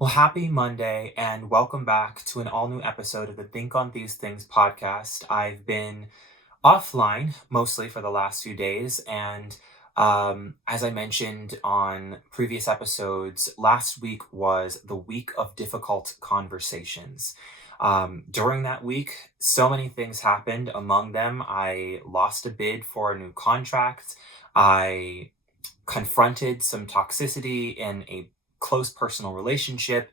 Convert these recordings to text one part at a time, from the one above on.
Well, happy Monday and welcome back to an all new episode of the Think on These Things podcast. I've been offline mostly for the last few days. And as I mentioned on previous episodes, last week was the week of difficult conversations. During that week, so many things happened. Among them, I lost a bid for a new contract. I confronted some toxicity in a close personal relationship.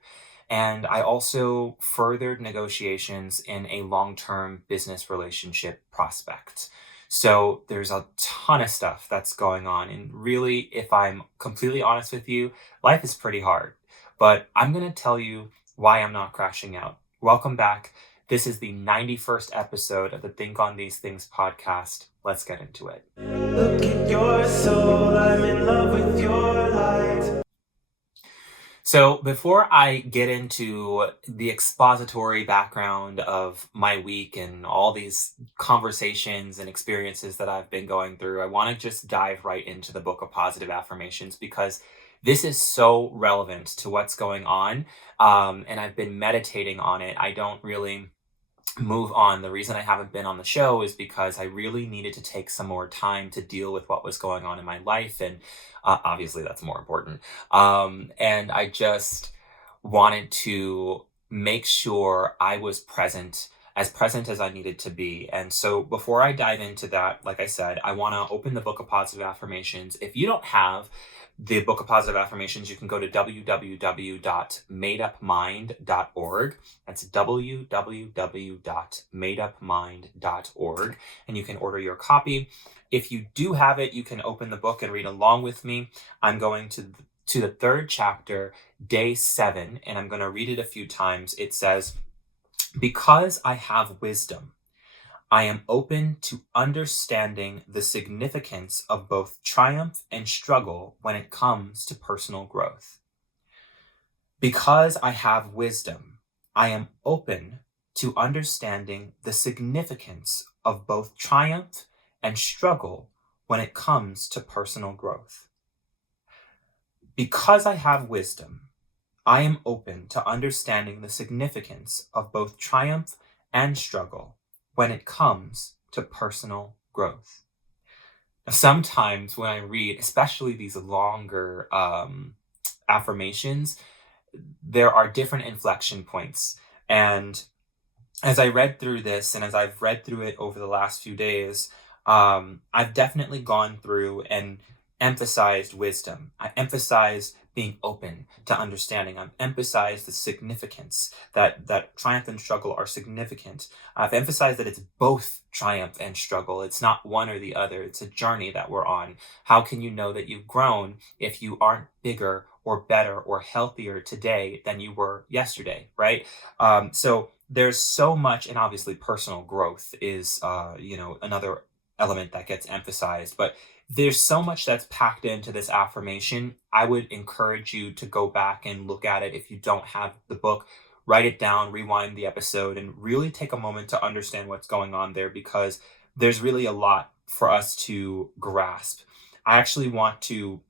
And I also furthered negotiations in a long term business relationship prospect. So there's a ton of stuff that's going on. And really, if I'm completely honest with you, life is pretty hard. But I'm going to tell you why I'm not crashing out. Welcome back. This is the 91st episode of the Think on These Things podcast. Let's get into it. Look at your soul, I'm in love with your light. So, before I get into the expository background of my week and all these conversations and experiences that I've been going through, I want to just dive right into the book of positive affirmations because this is so relevant to what's going on. And I've been meditating on it. I don't really move on. The reason I haven't been on the show is because I really needed to take some more time to deal with what was going on in my life. And obviously, that's more important. And I just wanted to make sure I was present as I needed to be. And so before I dive into that, like I said, I want to open the book of positive affirmations. If you don't have the book of positive affirmations, you can go to www.madeupmind.org. That's www.madeupmind.org, and you can order your copy. If you do have it, you can open the book and read along with me. I'm going to the third chapter, day 7, and I'm going to read it a few times. It says, "Because I have wisdom, I am open to understanding the significance of both triumph and struggle when it comes to personal growth. Because I have wisdom, I am open to understanding the significance of both triumph and struggle when it comes to personal growth. Because I have wisdom, I am open to understanding the significance of both triumph and struggle when it comes to personal growth." Now, sometimes when I read, especially these longer affirmations, there are different inflection points. And as I read through this and as I've read through it over the last few days, I've definitely gone through and emphasized wisdom. I emphasized being open to understanding. I've emphasized the significance that triumph and struggle are significant. I've emphasized that it's both triumph and struggle. It's not one or the other. It's a journey that we're on. How can you know that you've grown if you aren't bigger or better or healthier today than you were yesterday, right? So there's so much, and obviously personal growth is, another element that gets emphasized, but there's so much that's packed into this affirmation. I would encourage you to go back and look at it if you don't have the book. Write it down, rewind the episode, and really take a moment to understand what's going on there because there's really a lot for us to grasp. I actually want to,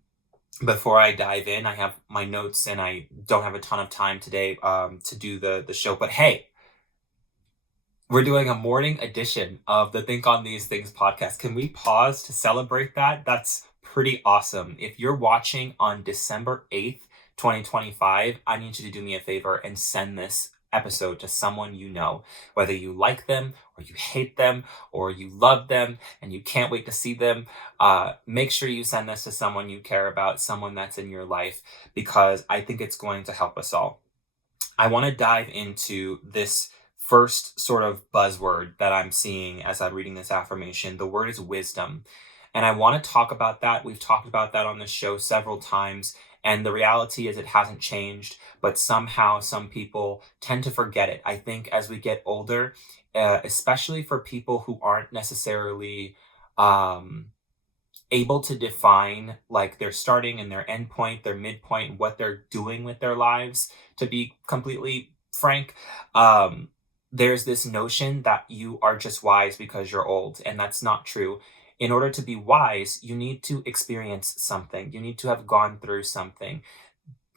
before I dive in, I have my notes and I don't have a ton of time today to do the show, but hey, we're doing a morning edition of the Think on These Things podcast. Can we pause to celebrate that? That's pretty awesome. If you're watching on December 8th, 2025, I need you to do me a favor and send this episode to someone you know, whether you like them or you hate them or you love them and you can't wait to see them. Make sure you send this to someone you care about, someone that's in your life, because I think it's going to help us all. I want to dive into this first sort of buzzword that I'm seeing as I'm reading this affirmation. The word is wisdom. And I want to talk about that. We've talked about that on the show several times. And the reality is it hasn't changed, but somehow some people tend to forget it. I think as we get older, especially for people who aren't necessarily able to define like their starting and their end point, their midpoint, what they're doing with their lives, to be completely frank, there's this notion that you are just wise because you're old, and that's not true. In order to be wise, you need to experience something. You need to have gone through something.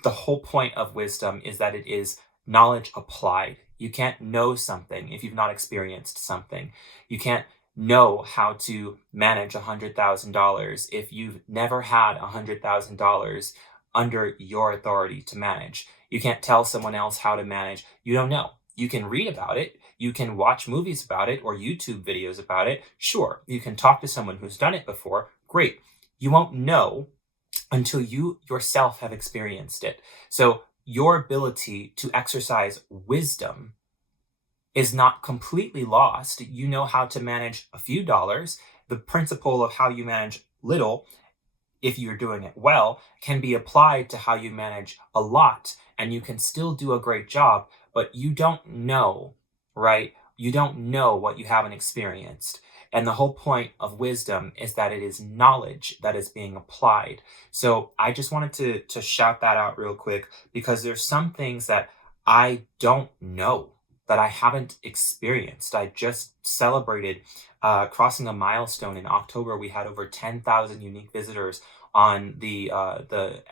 the whole point of wisdom is that it is knowledge applied. You can't know something if you've not experienced something. You can't know how to manage $100,000 if you've never had $100,000 under your authority to manage. You can't tell someone else how to manage. You don't know. You can read about it. You can watch movies about it or YouTube videos about it. Sure, you can talk to someone who's done it before. Great. You won't know until you yourself have experienced it. So, your ability to exercise wisdom is not completely lost. You know how to manage a few dollars. The principle of how you manage little, if you're doing it well, can be applied to how you manage a lot, and you can still do a great job, but you don't know, right? You don't know what you haven't experienced. And the whole point of wisdom is that it is knowledge that is being applied. So I just wanted to shout that out real quick because there's some things that I don't know, that I haven't experienced. I just celebrated crossing a milestone in October. We had over 10,000 unique visitors on the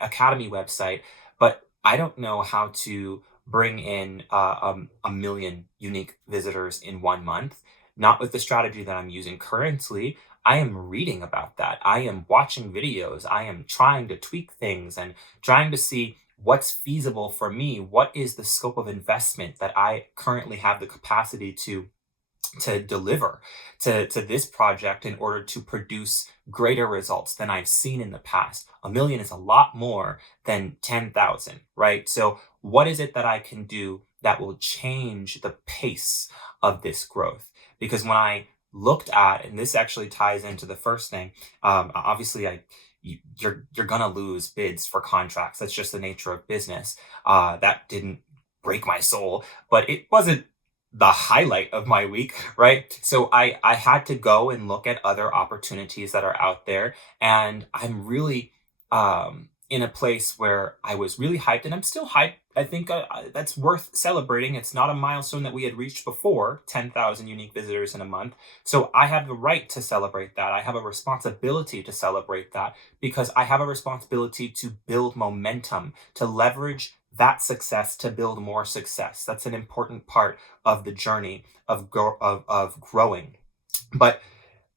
Academy website, but I don't know how to bring in a million unique visitors in 1 month. Not with the strategy that I'm using currently. I am reading about that. I am watching videos. I am trying to tweak things and trying to see what's feasible for me. What is the scope of investment that I currently have the capacity to deliver to this project in order to produce greater results than I've seen in the past. A million is a lot more than 10,000, right? So what is it that I can do that will change the pace of this growth? Because when I looked at, and this actually ties into the first thing, obviously you're gonna lose bids for contracts. That's just the nature of business. That didn't break my soul, but it wasn't the highlight of my week, right? So I had to go and look at other opportunities that are out there, and I'm really in a place where I was really hyped, and I'm still hyped. I think that's worth celebrating. It's not a milestone that we had reached before, 10,000 unique visitors in a month. So I have the right to celebrate that. I have a responsibility to celebrate that because I have a responsibility to build momentum, to leverage that success to build more success. That's an important part of the journey of growing. But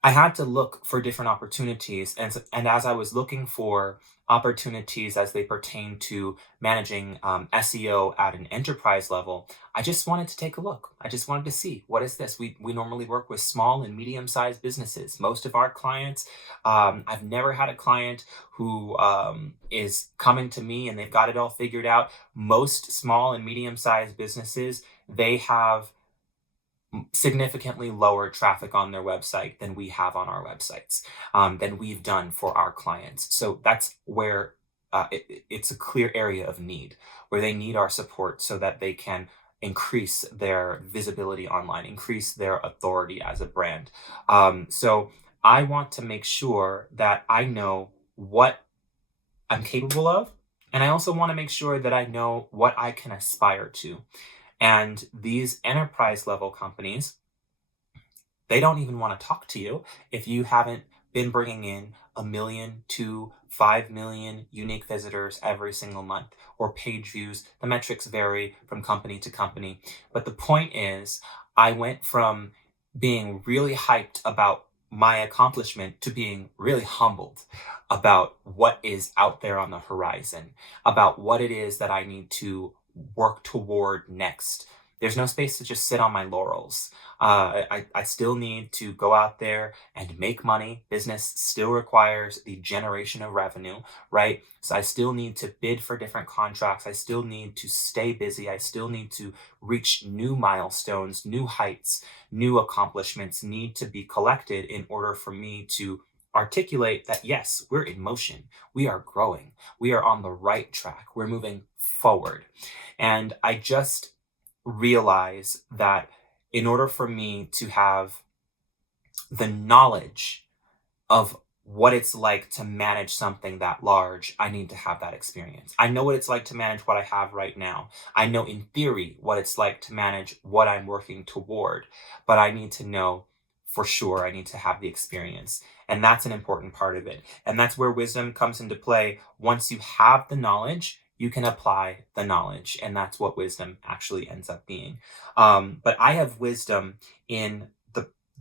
I had to look for different opportunities, and as I was looking for opportunities as they pertain to managing SEO at an enterprise level, I just wanted to take a look. I just wanted to see, what is this? We normally work with small and medium sized businesses. Most of our clients, I've never had a client who is coming to me and they've got it all figured out. Most small and medium sized businesses, they have significantly lower traffic on their website than we have on our websites, than we've done for our clients. So that's where it's a clear area of need, where they need our support so that they can increase their visibility online, increase their authority as a brand. So I want to make sure that I know what I'm capable of. And I also want to make sure that I know what I can aspire to. And these enterprise level companies, they don't even want to talk to you if you haven't been bringing in 1 million to 5 million unique visitors every single month or page views. The metrics vary from company to company. But the point is, I went from being really hyped about my accomplishment to being really humbled about what is out there on the horizon, about what it is that I need to work toward next. There's no space to just sit on my laurels. I still need to go out there and make money. Business still requires the generation of revenue, right? So I still need to bid for different contracts. I still need to stay busy. I still need to reach new milestones, new heights, new accomplishments need to be collected in order for me to articulate that, yes, we're in motion. We are growing. We are on the right track. We're moving forward. And I just realize that in order for me to have the knowledge of what it's like to manage something that large, I need to have that experience. I know what it's like to manage what I have right now. I know in theory what it's like to manage what I'm working toward, but I need to know for sure. I need to have the experience. And that's an important part of it. And that's where wisdom comes into play. Once you have the knowledge, you can apply the knowledge, and that's what wisdom actually ends up being. But I have wisdom in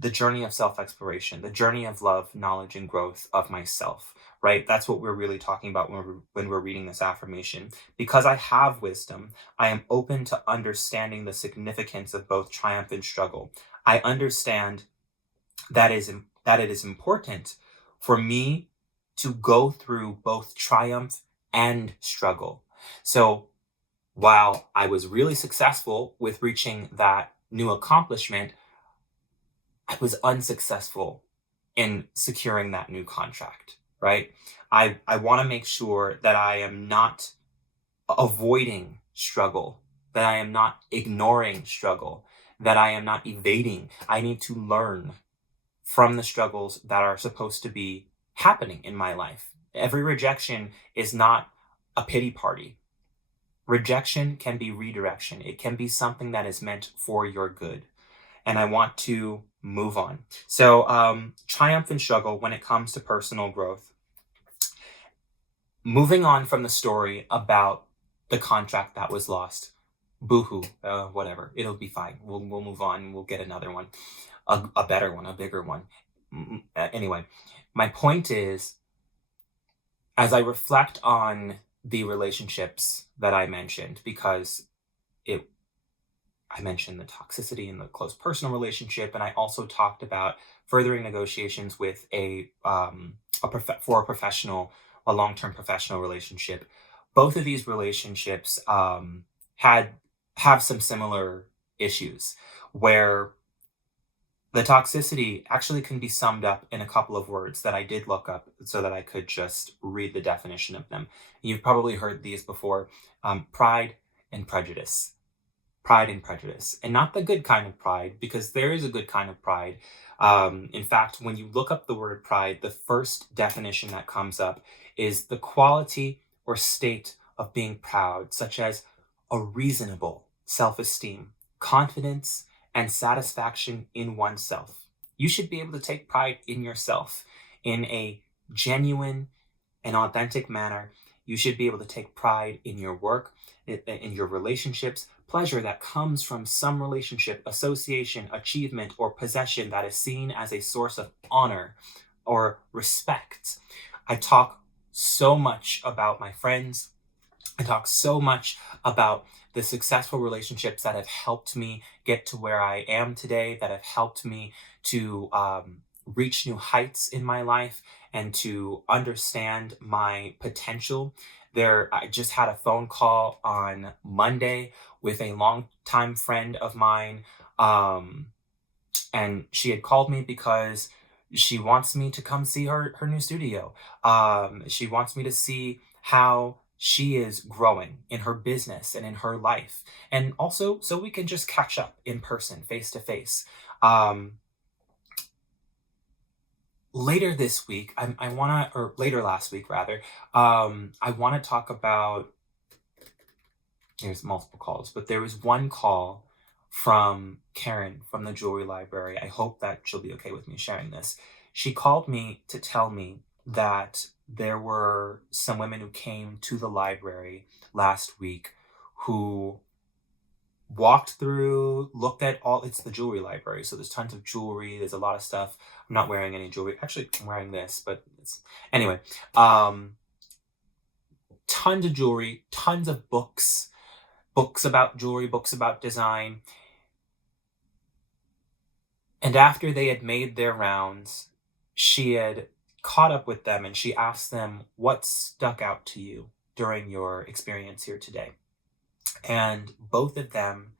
the journey of self-exploration, the journey of love, knowledge, and growth of myself, right? That's what we're really talking about when we're reading this affirmation. Because I have wisdom, I am open to understanding the significance of both triumph and struggle. I understand that it is important for me to go through both triumph and struggle. So while I was really successful with reaching that new accomplishment, I was unsuccessful in securing that new contract, right? I want to make sure that I am not avoiding struggle, that I am not ignoring struggle, that I am not evading. I need to learn from the struggles that are supposed to be happening in my life. Every rejection is not a pity party. Rejection can be redirection. It can be something that is meant for your good. And I want to move on. So, triumph and struggle when it comes to personal growth. Moving on from the story about the contract that was lost. Boohoo, whatever. It'll be fine. We'll move on. We'll get another one, a better one, a bigger one. Anyway, my point is, as I reflect on the relationships that I mentioned, because I mentioned the toxicity in the close personal relationship, and I also talked about furthering negotiations with for a professional, a long-term professional relationship. Both of these relationships have some similar issues where the toxicity actually can be summed up in a couple of words that I did look up so that I could just read the definition of them. You've probably heard these before: pride and prejudice. Pride and prejudice. And not the good kind of pride, because there is a good kind of pride. In fact, when you look up the word pride, the first definition that comes up is the quality or state of being proud, such as a reasonable self-esteem, confidence, and satisfaction in oneself. You should be able to take pride in yourself in a genuine and authentic manner. You should be able to take pride in your work, in your relationships, pleasure that comes from some relationship, association, achievement, or possession that is seen as a source of honor or respect. I talk so much about my friends. I talk so much about the successful relationships that have helped me get to where I am today, that have helped me to reach new heights in my life and to understand my potential. I just had a phone call on Monday with a longtime friend of mine, and she had called me because she wants me to come see her new studio. She wants me to see how she is growing in her business and in her life, and also so we can just catch up in person, face to face. Later this week, or later last week rather, I want to talk about, there's multiple calls, but there was one call from Karen from the jewelry library. I hope that she'll be okay with me sharing this. She called me to tell me that there were some women who came to the library last week who walked through, looked at it's the jewelry library. So there's tons of jewelry. There's a lot of stuff. I'm not wearing any jewelry. Actually, I'm wearing this, but anyway, tons of jewelry, tons of books about jewelry, books about design. And after they had made their rounds, she had caught up with them and she asked them, what stuck out to you during your experience here today? And both of them,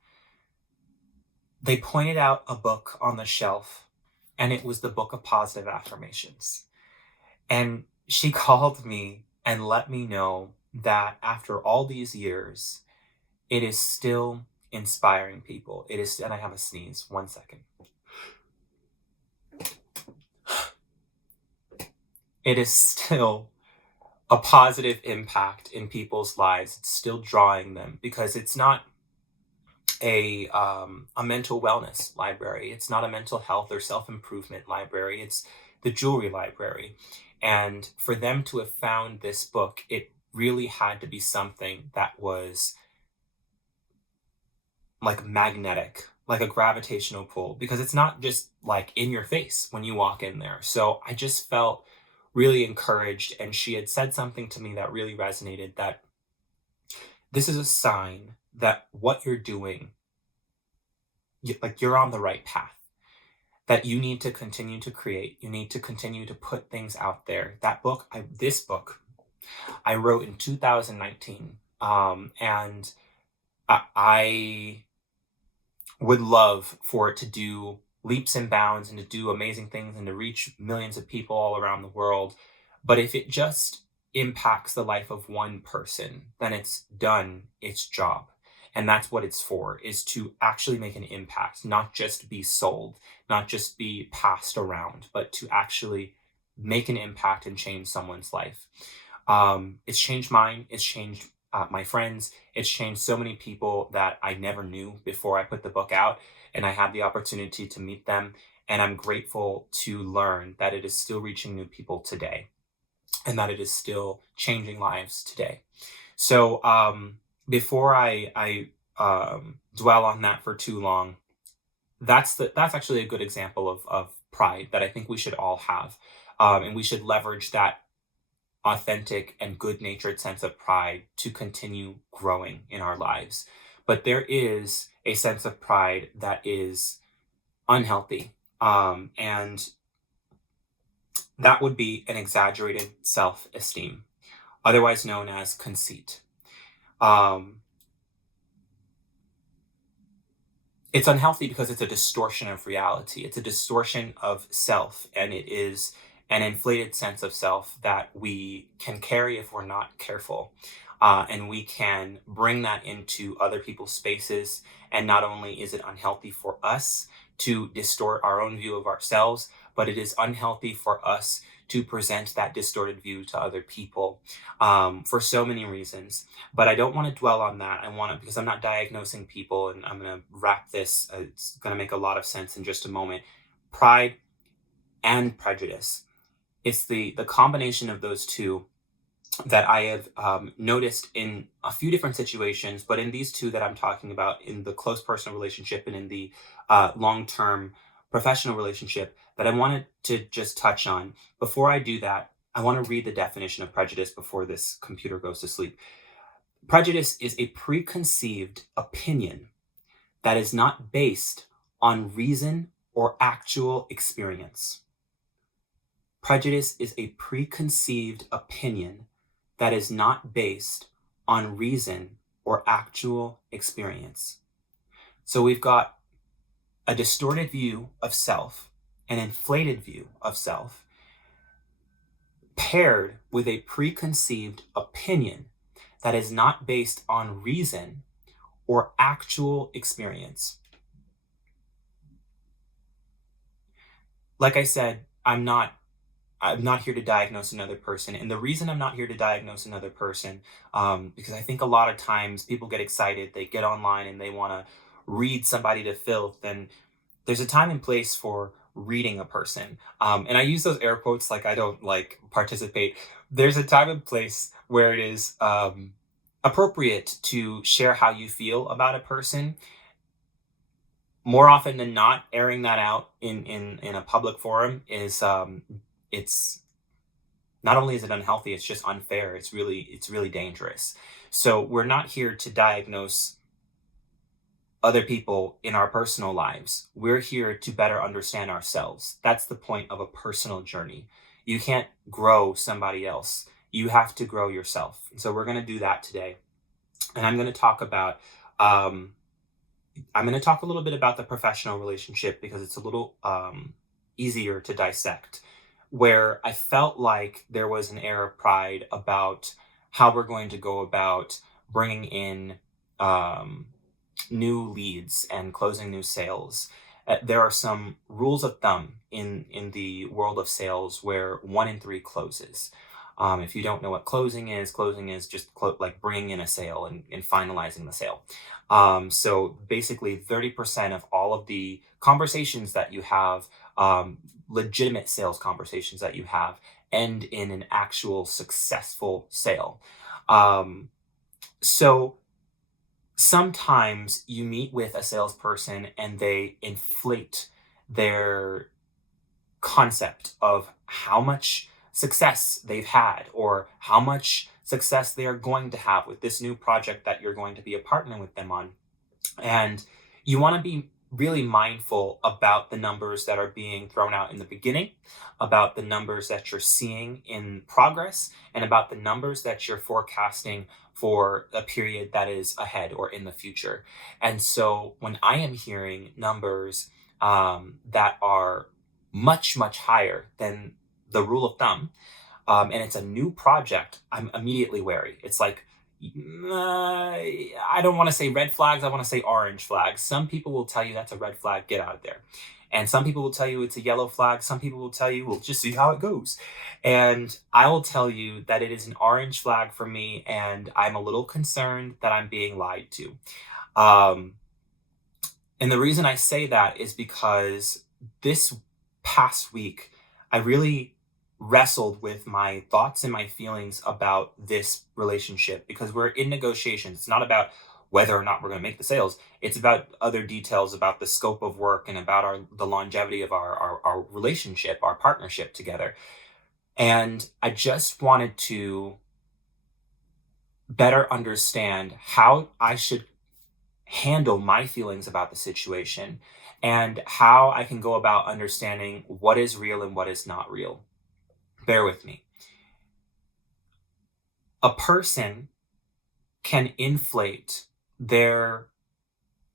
they pointed out a book on the shelf, and it was the book of positive affirmations. And she called me and let me know that after all these years, it is still inspiring people. It is, and I have a sneeze. 1 second. It is still a positive impact in people's lives. It's still drawing them, because it's not a mental wellness library. It's not a mental health or self-improvement library. It's the jewelry library. And for them to have found this book, it really had to be something that was like magnetic, like a gravitational pull, because it's not just like in your face when you walk in there. So I just felt really encouraged. And she had said something to me that really resonated, that this is a sign that what you're doing, like you're on the right path, that you need to continue to create. You need to continue to put things out there. This book, I wrote in 2019. And I would love for it to do leaps and bounds and to do amazing things and to reach millions of people all around the world. But if it just impacts the life of one person, then it's done its job. And that's what it's for, is to actually make an impact, not just be sold, not just be passed around, but to actually make an impact and change someone's life. It's changed mine. It's changed my friends. It's changed so many people that I never knew before I put the book out, and I had the opportunity to meet them. And I'm grateful to learn that it is still reaching new people today, and that it is still changing lives today. So before I dwell on that for too long, that's actually a good example of pride that I think we should all have, and we should leverage that authentic and good natured sense of pride to continue growing in our lives. But there is a sense of pride that is unhealthy. And that would be an exaggerated self esteem, otherwise known as conceit. Um, it's unhealthy because it's a distortion of reality. It's a distortion of self, and it is an inflated sense of self that we can carry if we're not careful. And we can bring that into other people's spaces. And not only is it unhealthy for us to distort our own view of ourselves, but it is unhealthy for us to present that distorted view to other people, for so many reasons. But I don't want to dwell on that. Because I'm not diagnosing people, and I'm going to wrap this. It's going to make a lot of sense in just a moment. Pride and prejudice. It's the combination of those two that I have noticed in a few different situations, but in these two that I'm talking about, in the close personal relationship and in the long-term professional relationship, that I wanted to just touch on. Before I do that, I want to read the definition of prejudice before this computer goes to sleep. Prejudice is a preconceived opinion that is not based on reason or actual experience. Prejudice is a preconceived opinion that is not based on reason or actual experience. So we've got a distorted view of self, an inflated view of self, paired with a preconceived opinion that is not based on reason or actual experience. Like I said, I'm not here to diagnose another person. And the reason I'm not here to diagnose another person, because I think a lot of times people get excited, they get online and they want to read somebody to filth. And there's a time and place for reading a person. And I use those air quotes like I don't like participate. There's a time and place where it is appropriate to share how you feel about a person. More often than not, airing that out in a public forum is it's not only is it unhealthy, it's just unfair. It's really dangerous. So we're not here to diagnose other people in our personal lives. We're here to better understand ourselves. That's the point of a personal journey. You can't grow somebody else. You have to grow yourself. So we're going to do that today. And I'm going to talk a little bit about the professional relationship, because it's a little easier to dissect, where I felt like there was an air of pride about how we're going to go about bringing in new leads and closing new sales. There are some rules of thumb in the world of sales where 1 in 3 closes. If you don't know what closing is just like bringing in a sale and finalizing the sale. So basically 30% of all of the conversations that you have, legitimate sales conversations that you have, end in an actual successful sale. Um, so sometimes you meet with a salesperson and they inflate their concept of how much success they've had or how much success they are going to have with this new project that you're going to be a partner with them on. And you want to be really mindful about the numbers that are being thrown out in the beginning, about the numbers that you're seeing in progress, and about the numbers that you're forecasting for a period that is ahead or in the future. And so when I am hearing numbers that are much, much higher than the rule of thumb, and it's a new project, I'm immediately wary. It's like, I don't want to say red flags, I want to say orange flags. Some people will tell you that's a red flag, get out of there. And some people will tell you it's a yellow flag. Some people will tell you, we'll just see how it goes. And I will tell you that it is an orange flag for me, and I'm a little concerned that I'm being lied to. Um, and the reason I say that is because this past week, I really wrestled with my thoughts and my feelings about this relationship because we're in negotiations. It's not about whether or not we're going to make the sales. It's about other details about the scope of work and about the longevity of our relationship, our partnership together. And I just wanted to better understand how I should handle my feelings about the situation and how I can go about understanding what is real and what is not real. Bear with me. A person can inflate their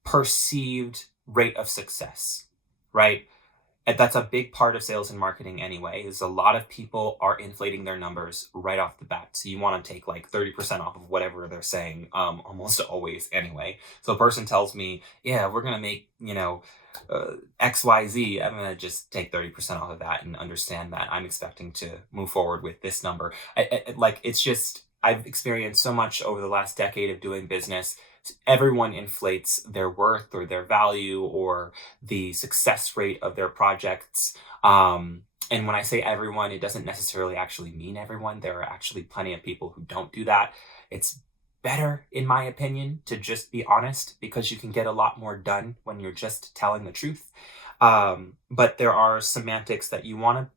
perceived rate of success, right? And that's a big part of sales and marketing anyway, is a lot of people are inflating their numbers right off the bat. So you want to take like 30% off of whatever they're saying, almost always anyway. So a person tells me, yeah, we're going to make, XYZ. I'm going to just take 30% off of that and understand that I'm expecting to move forward with this number. It's just, I've experienced so much over the last decade of doing business. Everyone inflates their worth or their value or the success rate of their projects. And when I say everyone, it doesn't necessarily actually mean everyone. There are actually plenty of people who don't do that. It's better, in my opinion, to just be honest because you can get a lot more done when you're just telling the truth. But there are semantics that you want to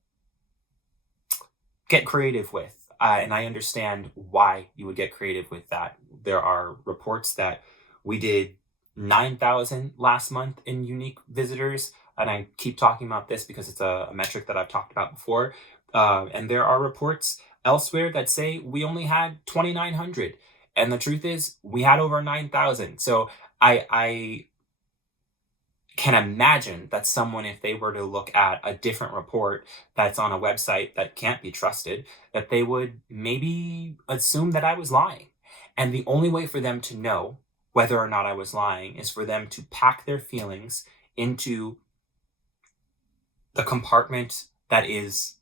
get creative with. And I understand why you would get creative with that. There are reports that we did 9,000 last month in unique visitors. And I keep talking about this because it's a metric that I've talked about before. And there are reports elsewhere that say we only had 2,900. And the truth is, we had over 9,000. So I can imagine that someone, if they were to look at a different report that's on a website that can't be trusted, that they would maybe assume that I was lying. And the only way for them to know whether or not I was lying is for them to pack their feelings into the compartment that is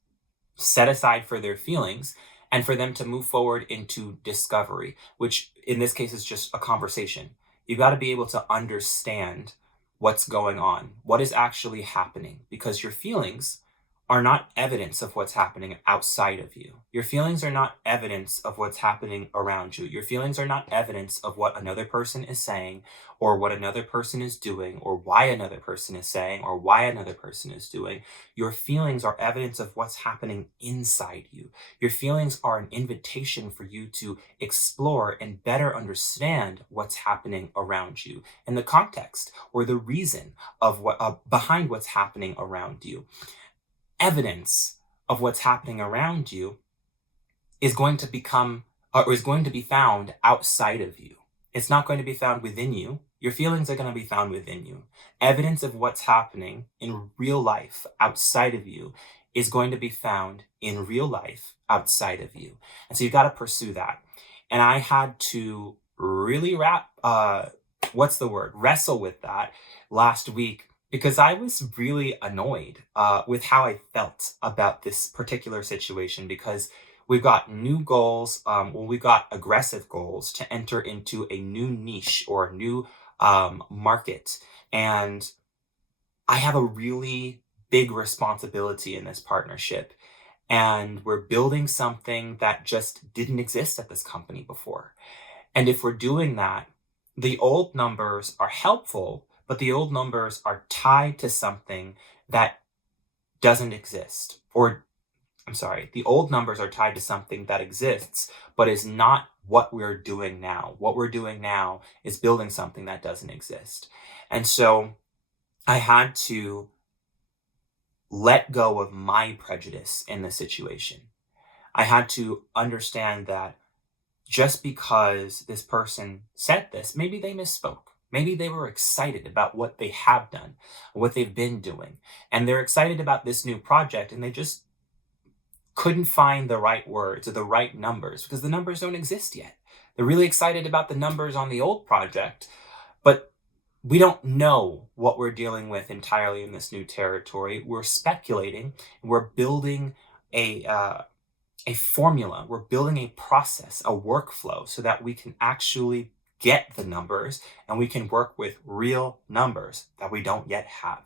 set aside for their feelings and for them to move forward into discovery, which in this case is just a conversation. You got to be able to understand what's going on, what is actually happening, because your feelings are not evidence of what's happening outside of you. Your feelings are not evidence of what's happening around you. Your feelings are not evidence of what another person is saying or what another person is doing or why another person is saying or why another person is doing. Your feelings are evidence of what's happening inside you. Your feelings are an invitation for you to explore and better understand what's happening around you and the context or the reason of what behind what's happening around you. Evidence of what's happening around you is going to become or is going to be found outside of you. It's not going to be found within you. Your feelings are going to be found within you. Evidence of what's happening in real life outside of you is going to be found in real life outside of you. And so you got to pursue that. And I had to really wrestle with that last week because I was really annoyed with how I felt about this particular situation because we've got new goals. We've got aggressive goals to enter into a new niche or a new market. And I have a really big responsibility in this partnership. and we're building something that just didn't exist at this company before. And if we're doing that, the old numbers are helpful, but the old numbers are tied to something that doesn't exist. Or, I'm sorry, the old numbers are tied to something that exists, but is not what we're doing now. What we're doing now is building something that doesn't exist. And so I had to let go of my prejudice in the situation. I had to understand that just because this person said this, maybe they misspoke. Maybe they were excited about what they have done, what they've been doing, and they're excited about this new project, and they just couldn't find the right words or the right numbers because the numbers don't exist yet. They're really excited about the numbers on the old project, but we don't know what we're dealing with entirely in this new territory. We're speculating. We're building a formula. We're building a process, a workflow, so that we can actually get the numbers and we can work with real numbers that we don't yet have.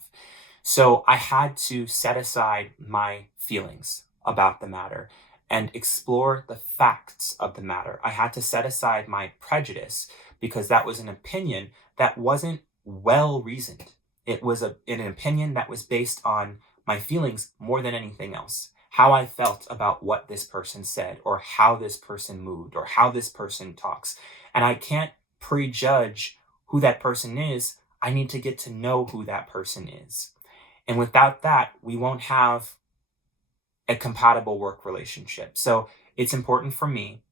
So I had to set aside my feelings about the matter and explore the facts of the matter. I had to set aside my prejudice because that was an opinion that wasn't well reasoned. It was an opinion that was based on my feelings more than anything else. How I felt about what this person said, or how this person moved, or how this person talks. And I can't prejudge who that person is. I need to get to know who that person is. And without that, we won't have a compatible work relationship. So it's important for me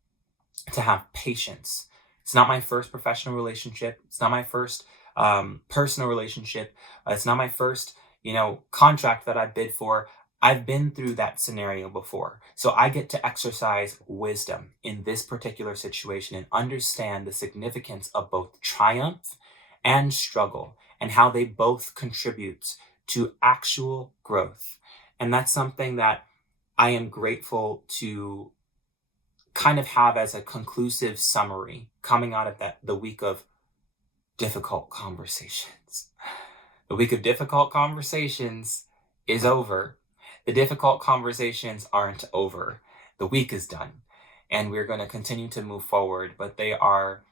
to have patience. It's not my first professional relationship. It's not my first personal relationship. It's not my first, contract that I bid for. I've been through that scenario before. So I get to exercise wisdom in this particular situation and understand the significance of both triumph and struggle and how they both contribute to actual growth. And that's something that I am grateful to kind of have as a conclusive summary coming out of the week of difficult conversations. The week of difficult conversations is over. The difficult conversations aren't over. The week is done. And we're going to continue to move forward, but they are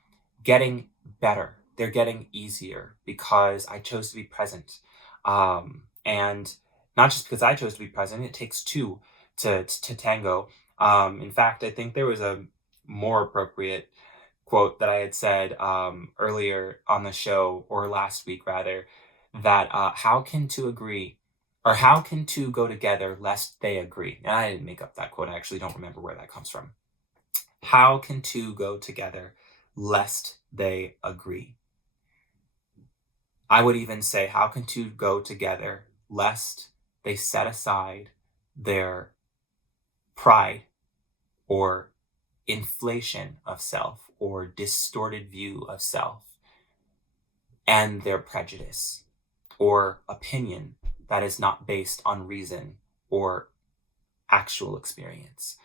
getting better. They're getting easier because I chose to be present. And not just because I chose to be present, it takes two to tango. In fact, I think there was a more appropriate quote that I had said earlier on the show, or last week rather, that how can two agree, or how can two go together lest they agree? And I didn't make up that quote. I actually don't remember where that comes from. How can two go together lest they agree? I would even say, how can two go together lest they set aside their pride or inflation of self or distorted view of self and their prejudice or opinion that is not based on reason or actual experience?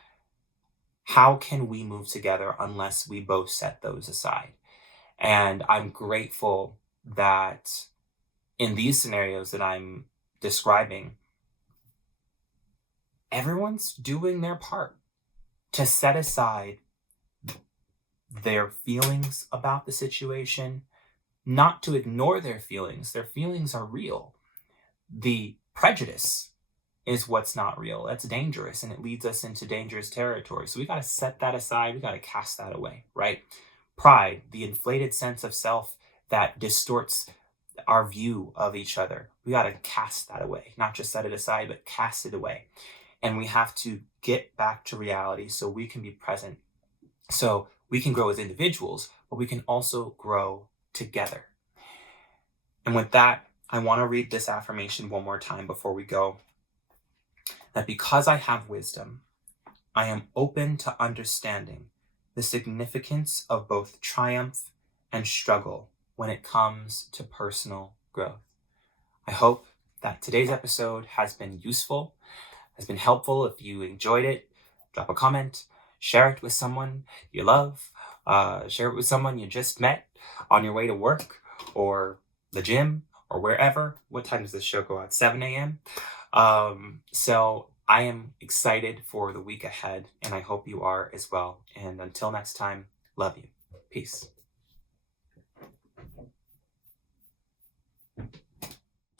How can we move together unless we both set those aside? And I'm grateful that in these scenarios that I'm describing, everyone's doing their part to set aside their feelings about the situation, not to ignore their feelings. Their feelings are real. The prejudice is what's not real. That's dangerous, and it leads us into dangerous territory. So we got to set that aside. We got to cast that away, right? Pride, the inflated sense of self that distorts our view of each other. We got to cast that away, not just set it aside, but cast it away. And we have to get back to reality so we can be present. So we can grow as individuals, but we can also grow together. And with that, I want to read this affirmation one more time before we go. That because I have wisdom, I am open to understanding the significance of both triumph and struggle when it comes to personal growth. I hope that today's episode has been useful, has been helpful. If you enjoyed it, drop a comment, share it with someone you love, share it with someone you just met on your way to work or the gym or wherever. What time does this show go out? 7 a.m.? So I am excited for the week ahead, and I hope you are as well. And until next time, love you. Peace.